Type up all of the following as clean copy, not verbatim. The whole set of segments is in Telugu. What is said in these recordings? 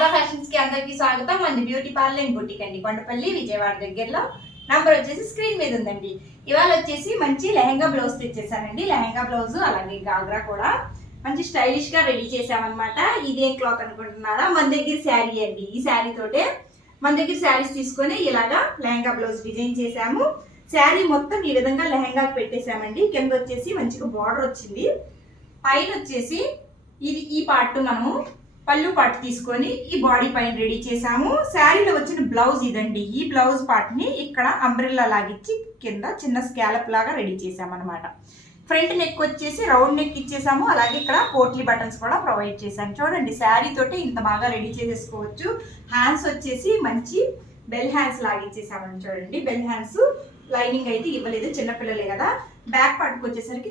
రాధా ఫ్యాషన్స్ కి అందరికి స్వాగతం. మంది బ్యూటీ పార్లర్ అండ్ బుటిక్ అండి, కొండపల్లి విజయవాడ దగ్గరలో. నంబర్ వచ్చేసి స్క్రీన్ మీద ఉందండి. ఇవాళ వచ్చేసి మంచి లెహంగా బ్లౌజ్ తెచ్చేసానండి. లెహంగా బ్లౌజ్ అలాగే గాగ్రా కూడా మంచి స్టైలిష్ గా రెడీ చేసామన్నమాట. ఇదేం క్లాత్ అనుకుంటున్నారా? మన దగ్గర శారీ అండి. ఈ శారీ తోటే మన దగ్గర శారీస్ తీసుకొని ఇలాగా లెహంగా బ్లౌజ్ డిజైన్ చేసాము. శారీ మొత్తం ఈ విధంగా లెహంగా పెట్టేసామండి. కింద వచ్చేసి మంచిగా బార్డర్ వచ్చింది. పైన వచ్చేసి ఈ పార్ట్ మనము పళ్ళు పార్ట్ తీసుకొని ఈ బాడీ పైన రెడీ చేసాము. శారీలో వచ్చిన బ్లౌజ్ ఇదండి. ఈ బ్లౌజ్ పార్ట్ ని ఇక్కడ అంబ్రెల్లా లాగిచ్చి కింద చిన్న స్కాలప్ లాగా రెడీ చేసామన్నమాట. ఫ్రంట్ నెక్ వచ్చేసి రౌండ్ నెక్ ఇచ్చేసాము. అలాగే ఇక్కడ పోట్లీ బటన్స్ కూడా ప్రొవైడ్ చేశాను. చూడండి, శారీ తోటి ఇంత బాగా రెడీ చేసేసుకోవచ్చు. హ్యాండ్స్ వచ్చేసి మంచి బెల్ హ్యాండ్స్ లాగిచ్చేసామని చూడండి. బెల్ హ్యాండ్స్ లైనింగ్ అయితే ఇవ్వలేదు, చిన్నపిల్లలే కదా. బ్యాక్ పార్ట్కి వచ్చేసరికి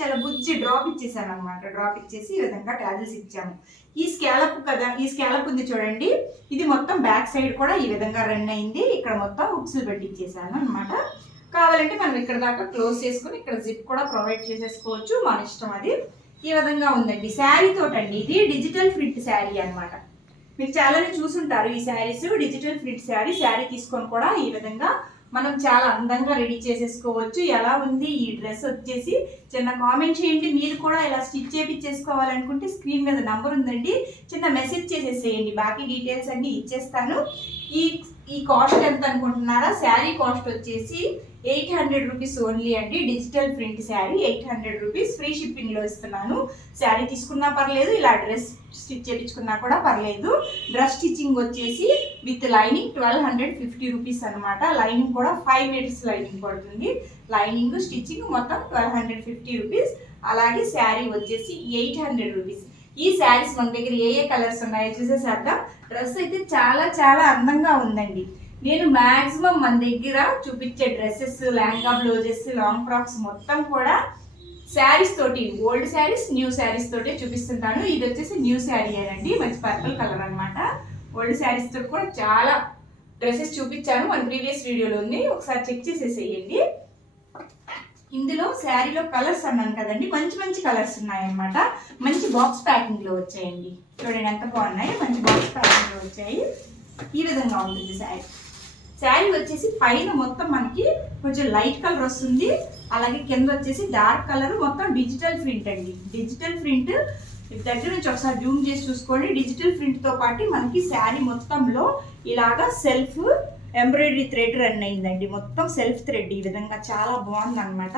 చాలా బుజ్జి డ్రాప్ ఇచ్చేసాను అనమాట. డ్రాప్ ఇచ్చేసి ఈ విధంగా టాజిల్స్ ఇచ్చాము. ఈ స్కాలప్ కదా, ఈ స్కాలప్ ఉంది చూడండి, ఇది మొత్తం బ్యాక్ సైడ్ కూడా ఈ విధంగా రన్ అయింది. ఇక్కడ మొత్తం హుక్స్లు పెట్టి ఇచ్చేసాను అనమాట. కావాలంటే మనం ఇక్కడ దాకా క్లోజ్ చేసుకుని ఇక్కడ జిప్ కూడా ప్రొవైడ్ చేసేసుకోవచ్చు, మన ఇష్టం అది. ఈ విధంగా ఉందండి శారీ తోటండి. ఇది డిజిటల్ ప్రింట్ శారీ అనమాట. మీరు చాలానే చూసుంటారు ఈ శారీస్. Digital print sari. శారీ తీసుకొని కూడా ఈ విధంగా మనం చాలా అందంగా రెడీ చేసేసుకోవచ్చు. ఎలా ఉంది ఈ డ్రెస్ వచ్చేసి చిన్న కామెంట్ చేయండి. మీరు కూడా ఇలా స్టిచ్ చేయించేసుకోవాలనుకుంటే స్క్రీన్ మీద నంబర్ ఉందండి, చిన్న మెసేజ్ చేసేసేయండి. బాకీ డీటెయిల్స్ అన్ని ఇచ్చేస్తాను. ఈ కాస్ట్ ఎంత అనుకుంటున్నారా? శారీ కాస్ట్ వచ్చేసి 800 రూపీస్ ఓన్లీ అండి. Digital print sari 800 rupees. Free షిప్పింగ్లో ఇస్తున్నాను. శారీ తీసుకున్నా పర్లేదు, ఇలా డ్రెస్ స్టిచ్ చేయించుకున్నా కూడా పర్లేదు. డ్రెస్ స్టిచ్చింగ్ వచ్చేసి విత్ లైనింగ్ 1250 రూపీస్ అనమాట. లైనింగ్ కూడా 5 మీటర్స్ లైనింగ్ పడుతుంది. లైనింగ్ స్టిచ్చింగ్ మొత్తం 1250 రూపీస్. అలాగే శారీ వచ్చేసి 800 రూపీస్. ఈ శారీస్ మన దగ్గర ఏ కలర్స్ ఉన్నాయో చూసేసేద్దాం. డ్రెస్ అయితే చాలా అందంగా ఉందండి. నేను మ్యాక్సిమం మన దగ్గర చూపించే dresses, lehenga blouses, long frocks మొత్తం కూడా శారీస్ తోటి, ఓల్డ్ శారీస్, న్యూ శారీస్ తోటే చూపిస్తుంటాను. ఇది వచ్చేసి న్యూ శారీ అండి, మంచి పర్పుల్ కలర్ అనమాట. ఓల్డ్ శారీస్ తోటి కూడా చాలా డ్రెస్సెస్ చూపించాను మన ప్రీవియస్ వీడియోలో ఉంది, ఒకసారి చెక్ చేసేసేయండి. ఇందులో శారీలో కలర్స్ అన్నాను కదండి, మంచి కలర్స్ ఉన్నాయన్నమాట. మంచి బాక్స్ ప్యాకింగ్లో వచ్చాయండి. చూడండి ఎంత బాగున్నాయి, మంచి బాక్స్ ప్యాకింగ్లో వచ్చాయి. ఈ విధంగా ఉంటుంది శారీ. శారీ వచ్చేసి పైన మొత్తం మనకి కొంచెం లైట్ కలర్ వస్తుంది. అలాగే కింద వచ్చేసి డార్క్ కలర్. మొత్తం డిజిటల్ ప్రింట్ అండి. డిజిటల్ ప్రింట్ దగ్గర నుంచి ఒకసారి జూమ్ చేసి చూసుకోండి. డిజిటల్ ప్రింట్తో పాటు మనకి శారీ మొత్తంలో ఇలాగా సెల్ఫ్ ఎంబ్రాయిడరీ థ్రెడ్ రన్ అయిందండి. మొత్తం సెల్ఫ్ థ్రెడ్ ఈ విధంగా చాలా బాగుంది అనమాట.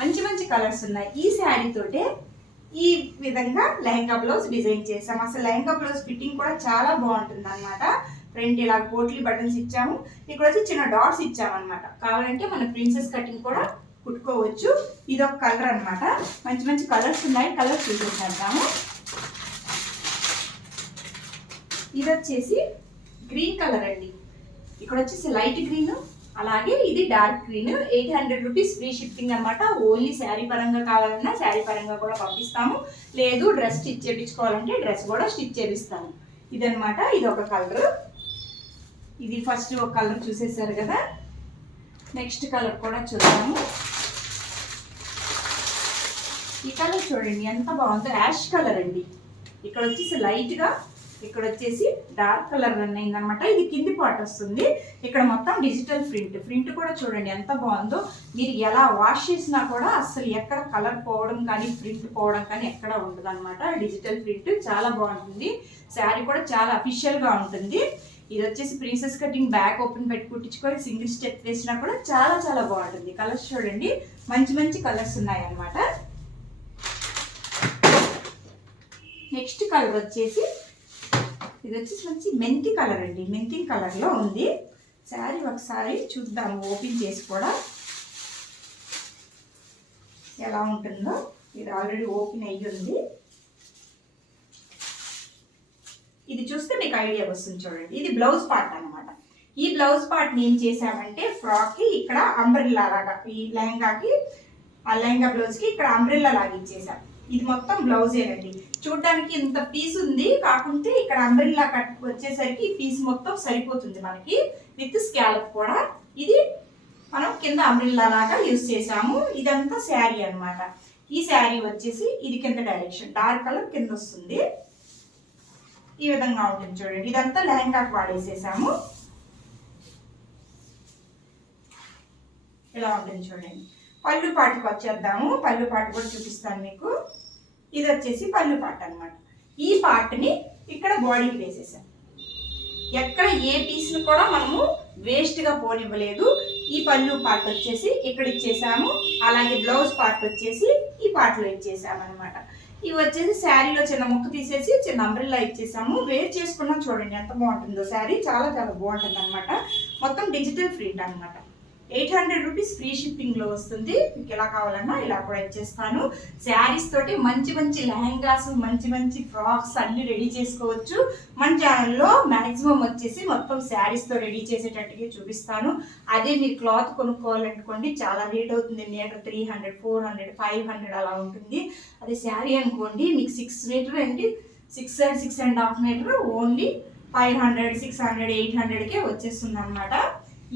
మంచి కలర్స్ ఉన్నాయి. ఈ శారీ తోటే ఈ విధంగా లెహంగా బ్లౌజ్ డిజైన్ చేసాం. అసలు లెహంగా బ్లౌజ్ ఫిట్టింగ్ కూడా చాలా బాగుంటుంది అనమాట. ఫ్రంట్ ఇలా పోట్లీ బటన్స్ ఇచ్చాము. ఇక్కడ వచ్చి చిన్న డాట్స్ ఇచ్చామన్నమాట. కావాలంటే మన ప్రిన్సెస్ కటింగ్ కూడా కుట్టుకోవచ్చు. ఇది ఒక కలర్ అనమాట. మంచి కలర్స్ ఉన్నాయి. కలర్స్ చూసేద్దాము. ఇది వచ్చేసి గ్రీన్ కలర్ అండి. ఇక్కడ వచ్చేసి లైట్ గ్రీన్, అలాగే ఇది dark green. 800 rupees free shipping అనమాట. ఓన్లీ శారీ పరంగా కావాలన్నా శారీ పరంగా కూడా పంపిస్తాము. లేదు డ్రెస్ స్టిచ్ చేయించుకోవాలంటే డ్రెస్ కూడా స్టిచ్ చేపిస్తాము. ఇదనమాట. ఇది ఒక కలర్. ఇది ఫస్ట్ ఒక కలర్ చూసేసారు కదా. నెక్స్ట్ కలర్ కూడా చూద్దాము. ఈ కలర్ చూడండి ఎంత బాగుందో. యాష్ కలర్ అండి. ఇక్కడ వచ్చేసి లైట్గా, ఇక్కడ వచ్చేసి డార్క్ కలర్ రన్ అయింది అనమాట. ఇది కింది పార్ట్ వస్తుంది. ఇక్కడ మొత్తం డిజిటల్ ప్రింట్ కూడా చూడండి ఎంత బాగుందో. మీరు ఎలా వాష్ చేసినా కూడా అసలు ఎక్కడ కలర్ పోవడం కానీ ప్రింట్ పోవడం కానీ ఎక్కడ ఉండదు అనమాట. డిజిటల్ ప్రింట్ చాలా బాగుంటుంది. శారీ కూడా చాలా అఫీషియల్గా ఉంటుంది. ఇది వచ్చేసి ప్రిన్సెస్ కటింగ్, బ్యాక్ ఓపెన్ పెట్టి కుట్టించుకొని సింగిల్ స్టెప్ వేసినా కూడా చాలా బాగుంటుంది. కలర్స్ చూడండి, మంచి కలర్స్ ఉన్నాయి అన్నమాట. నెక్స్ట్ కలర్ వచ్చేసి ఇది వచ్చేసి మంచి మెంతి కలర్ అండి. మెంతి కలర్లో ఉంది శారీ. ఒకసారి చూద్దాము ఓపెన్ చేసి కూడా ఎలా ఉంటుందో. ఇది ఆల్రెడీ ఓపెన్ అయ్యి ఉంది. ఇది చూస్తే మీకు ఐడియా వస్తుంది చూడండి. ఇది బ్లౌజ్ పార్ట్ అనమాట. ఈ బ్లౌజ్ పార్ట్ ఏం చేసామంటే ఫ్రాక్కి ఇక్కడ అంబ్రెల్లా లాగా, ఈ లెహంగాకి ఆ లెహంగా బ్లౌజ్కి ఇక్కడ అంబ్రెల్లా లాగా ఇచ్చేసాం. ఇది మొత్తం బ్లౌజేనండి. చూడడానికి ఇంత పీస్ ఉంది, కాకుంటే ఇక్కడ అంబ్రెల్లా కట్ వచ్చేసరికి ఈ పీస్ మొత్తం సరిపోతుంది మనకి, విత్ స్కాలప్ కూడా. ఇది మనం కింద అంబ్రెల్లా లాగా యూజ్ చేసాము. ఇదంతా శారీ అనమాట. ఈ శారీ వచ్చేసి ఇది కింద డైరెక్షన్, డార్క్ కలర్ కింద వస్తుంది. ఈ విధంగా ఉంటుంది చూడండి. ఇదంతా లెహంగాకి వాడేసేసాము. ఇలా ఉంటుంది చూడండి. పళ్ళు పాటుకు వచ్చేద్దాము. పళ్ళు పాటు కూడా చూపిస్తాను మీకు. ఇది వచ్చేసి పళ్ళు పాటు అనమాట. ఈ పార్ట్ని ఇక్కడ బాడీకి వేసేసాం. ఎక్కడ ఏ పీస్ను కూడా మనము వేస్ట్గా పోనివ్వలేదు. ఈ పళ్ళు పార్ట్ వచ్చేసి ఇక్కడ ఇచ్చేసాము. అలాగే బ్లౌజ్ పార్ట్ వచ్చేసి ఈ పార్ట్లో ఇచ్చేసాము అనమాట. ఇవి వచ్చేసి శారీలో చిన్న ముక్క తీసేసి చిన్న అంబ్రెల్లా ఇచ్చేసాము. వేర్ చేసుకున్నా చూడండి ఎంత బాగుంటుందో. శారీ చాలా చాలా బాగుంటుంది అనమాట. మొత్తం డిజిటల్ ప్రింట్ అనమాట. 800 రూపీస్ ఫ్రీ షిప్పింగ్లో వస్తుంది. మీకు ఎలా కావాలన్నా ఇలా కూడా ఇచ్చేస్తాను. శారీస్ తోటి మంచి మంచి లెహంగాస్, మంచి మంచి ఫ్రాక్స్ అన్ని రెడీ చేసుకోవచ్చు. మన ఛానల్లో మ్యాక్సిమం వచ్చేసి మొత్తం శారీస్తో రెడీ చేసేటట్టుగా చూపిస్తాను. అదే మీరు క్లాత్ కొనుక్కోవాలనుకోండి చాలా రేట్ అవుతుంది. మీటర్ 300, 400, 500 అలా ఉంటుంది. అదే శారీ అనుకోండి మీకు 6 మీటర్ అండి, 6 and 6.5 మీటర్ ఓన్లీ 500, 600, 800కే వచ్చేస్తుంది అనమాట.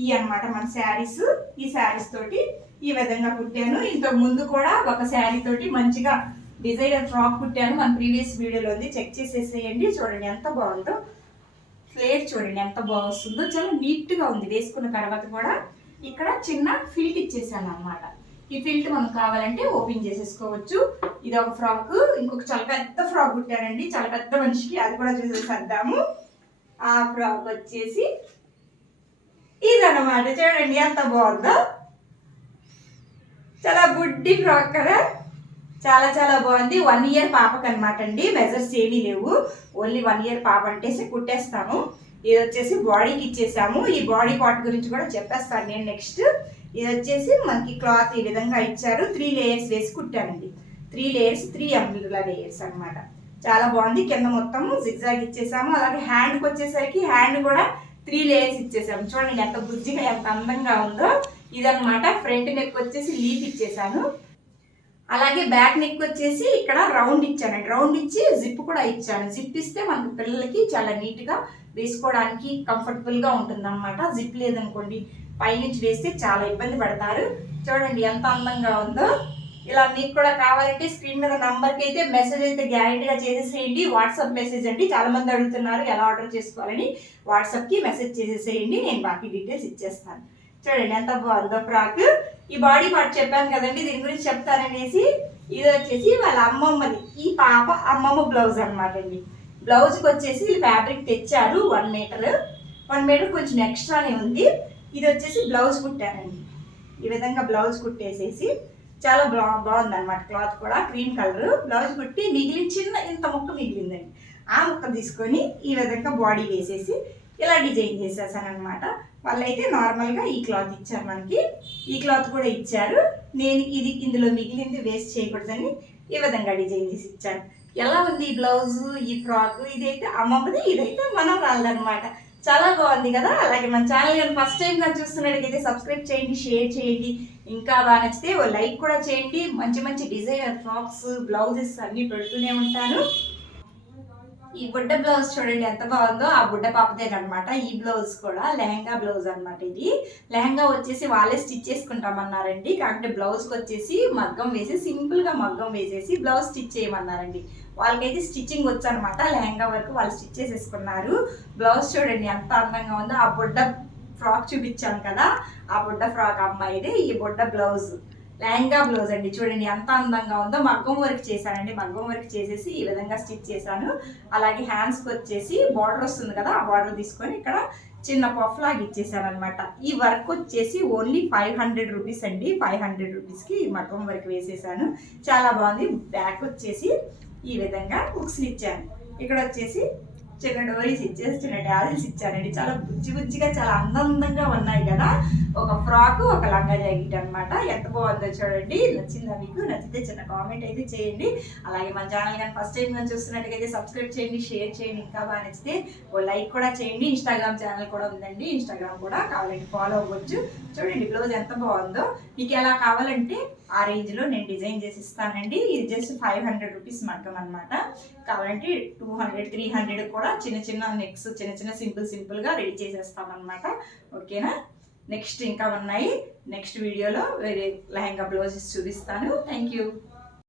ఈ అనమాట మన శారీస్. ఈ శారీస్ తోటి ఈ విధంగా కుట్టాను. ఇంతకు ముందు కూడా ఒక శారీ తోటి మంచిగా డిజైనర్ ఫ్రాక్ కుట్టాను. మన ప్రీవియస్ వీడియోలో ఉంది, చెక్ చేసేసేయండి. చూడండి ఎంత బాగుందో. ఫ్లేర్ చూడండి ఎంత బాగుందో. చాలా నీట్గా ఉంది. వేసుకున్న తర్వాత కూడా ఇక్కడ చిన్న ఫిల్ట్ ఇచ్చేసాను అనమాట. ఈ ఫిల్ట్ మనకు కావాలంటే ఓపెన్ చేసేసుకోవచ్చు. ఇది ఒక ఫ్రాక్. ఇంకొక చాలా పెద్ద ఫ్రాక్ కుట్టానండి, చాలా పెద్ద మనిషికి. అది కూడా చూసేసేద్దాము. ఆ ఫ్రాక్ వచ్చేసి ఇదన్నమాట. చూడండి ఎంత బాగుందో. చాలా బుడ్డి ఫ్రాక్ కదా, చాలా చాలా బాగుంది. 1 ఇయర్ పాపకి అనమాట అండి. మెజర్స్ ఏమీ లేవు, ఓన్లీ 1 ఇయర్ పాప అంటేసి కుట్టేస్తాము. ఇది వచ్చేసి బాడీకి ఇచ్చేసాము. ఈ బాడీ పార్ట్ గురించి కూడా చెప్పేస్తాను నేను నెక్స్ట్. ఇది వచ్చేసి మనకి క్లాత్ ఈ విధంగా ఇచ్చారు. 3 లేయర్స్ వేసి కుట్టానండి. 3 లేయర్స్, 3 అంబ్రెల్లా లేయర్స్ అనమాట. చాలా బాగుంది. కింద మొత్తము జిగ్జాగ్ ఇచ్చేసాము. అలాగే హ్యాండ్కి వచ్చేసరికి హ్యాండ్ కూడా 3 లేయర్స్ ఇచ్చేసాము. చూడండి ఎంత బుజ్జిగా ఎంత అందంగా ఉందో. ఇదనమాట. ఫ్రంట్ నెక్ వచ్చేసి లీఫ్ ఇచ్చేసాను. అలాగే బ్యాక్ నెక్ వచ్చేసి ఇక్కడ రౌండ్ ఇచ్చానండి. రౌండ్ ఇచ్చి జిప్ కూడా ఇచ్చాను. జిప్ ఇస్తే మనకు పిల్లలకి చాలా నీట్గా వేసుకోవడానికి కంఫర్టబుల్గా ఉంటుంది అనమాట. జిప్ లేదనుకోండి పైనుంచి వేస్తే చాలా ఇబ్బంది పడతారు. చూడండి ఎంత అందంగా ఉందో. ఇలా మీకు కూడా కావాలంటే స్క్రీన్ మీద నంబర్కి అయితే మెసేజ్ అయితే గ్యారెంటీగా చేసేసేయండి. వాట్సాప్ మెసేజ్ అండి. చాలా మంది అడుగుతున్నారు ఎలా ఆర్డర్ చేసుకోవాలని. వాట్సాప్కి మెసేజ్ చేసేసేయండి, నేను బాకీ డీటెయిల్స్ ఇచ్చేస్తాను. చూడండి ఎంత బాగుందో ఫ్రాక్. ఈ బాడీ పార్ట్ చెప్పాను కదండి, దీని గురించి చెప్తాననేసి. ఇది వచ్చేసి వాళ్ళ అమ్మమ్మది. ఈ పాప అమ్మమ్మ బ్లౌజ్ అనమాట అండి. బ్లౌజ్కి వచ్చేసి ఫ్యాబ్రిక్ తెచ్చారు 1 మీటర్. 1 మీటర్ కొంచెం ఎక్స్ట్రానే ఉంది. ఇది వచ్చేసి బ్లౌజ్ కుట్టానండి. ఈ విధంగా బ్లౌజ్ కుట్టేసేసి చాలా బాగుంది అనమాట. క్లాత్ కూడా క్రీమ్ కలర్. బ్లౌజ్ కుట్టి మిగిలిన చిన్న ఇంత ముక్క మిగిలిందండి. ఆ ముక్క తీసుకొని ఈ విధంగా బాడీ వేసేసి ఇలా డిజైన్ చేసేసాను అనమాట. వాళ్ళైతే నార్మల్గా ఈ క్లాత్ ఇచ్చారు మనకి. ఈ క్లాత్ కూడా ఇచ్చారు. నేను ఇది ఇందులో మిగిలింది వేస్ట్ చేయకూడదని ఈ విధంగా డిజైన్ చేసి ఇచ్చాను. ఎలా ఉంది ఈ బ్లౌజ్, ఈ ఫ్రాక్? ఇదైతే అమ్మమ్మది, ఇదైతే మనం వాళ్ళదనమాట. చాలా బాగుంది కదా. అలాగే మన ఛానల్ కానీ ఫస్ట్ టైంగా చూస్తున్నట్టుగైతే సబ్స్క్రైబ్ చేయండి, షేర్ చేయండి. ఇంకా బాగా నచ్చితే ఓ లైక్ కూడా చేయండి. మంచి మంచి డిజైనర్ ఫ్రాక్స్, బ్లౌజెస్ అన్నీ పెడుతూనే ఉంటాను. ఈ బుడ్డ బ్లౌజ్ చూడండి ఎంత బాగుందో. ఆ బుడ్డ పాపదేనమాట. ఈ బ్లౌజ్ కూడా లెహంగా బ్లౌజ్ అనమాట. ఇది లెహంగా వచ్చేసి వాళ్ళే స్టిచ్ చేసుకుంటామన్నారండి. కాకపోతే బ్లౌజ్కి వచ్చేసి మగ్గం వేసి సింపుల్గా మగ్గం వేసేసి బ్లౌజ్ స్టిచ్ చేయమన్నారండి. వాళ్ళకైతే స్టిచ్చింగ్ వచ్చు అనమాట. లెహంగా వరకు వాళ్ళు స్టిచ్ చేసేసుకున్నారు. బ్లౌజ్ చూడండి ఎంత అందంగా ఉందో. ఆ బుడ్డ ఫ్రాక్ చూపించాను కదా, ఆ బుడ్డ ఫ్రాక్ అమ్మాయిదే ఈ బుడ్డ బ్లౌజ్. లెహంగా బ్లౌజ్ అండి. చూడండి ఎంత అందంగా ఉందో. మగ్గం వర్క్ చేశానండి. మగ్గం వర్క్ చేసేసి ఈ విధంగా స్టిచ్ చేశాను. అలాగే హ్యాండ్స్కి వచ్చేసి బార్డర్ వస్తుంది కదా, ఆ బార్డర్ తీసుకొని ఇక్కడ చిన్న పఫ్ లాగా ఇచ్చేసాను అనమాట. ఈ వర్క్ వచ్చేసి ఓన్లీ 500 రూపీస్ అండి. 500 రూపీస్కి మగ్గం వర్క్ వేసేసాను. చాలా బాగుంది. బ్యాక్ వచ్చేసి ఈ విధంగా హుక్స్ని ఇచ్చాను. ఇక్కడ వచ్చేసి చిన్న డోరీస్ ఇచ్చేసి చిన్న డాజిల్స్ ఇచ్చానండి. చాలా బుజ్జి బుజ్జిగా చాలా అందంగా ఉన్నాయి కదా. ఒక ఫ్రాక్, ఒక లంగా జాకెట్ అనమాట. ఎంత బాగుందో చూడండి. నచ్చిందా మీకు? నచ్చితే చిన్న కామెంట్ అయితే చేయండి. అలాగే మన ఛానల్ కానీ ఫస్ట్ టైం కానీ చూస్తున్నట్టుగైతే సబ్స్క్రైబ్ చేయండి, షేర్ చేయండి. ఇంకా బాగా నచ్చితే ఓ లైక్ కూడా చేయండి. ఇన్స్టాగ్రామ్ ఛానల్ కూడా ఉందండి. ఇన్స్టాగ్రామ్ కూడా కావాలంటే ఫాలో అవ్వచ్చు. చూడండి బ్లౌజ్ ఎంత బాగుందో. మీకు ఎలా కావాలంటే ఆ రేంజ్లో నేను డిజైన్ చేసి ఇస్తానండి. ఇది జస్ట్ 500 రూపీస్ మగ్గం అనమాట. కావాలంటే 200, 300 కూడా చిన్న చిన్న నెక్స్, చిన్న చిన్న సింపుల్గా రెడీ చేసేస్తాం అనమాట. ఓకేనా? నెక్స్ట్ ఇంకా ఉన్నాయి. నెక్స్ట్ వీడియోలో వేరే లెహంగా బ్లౌజెస్ చూపిస్తాను. Thank you.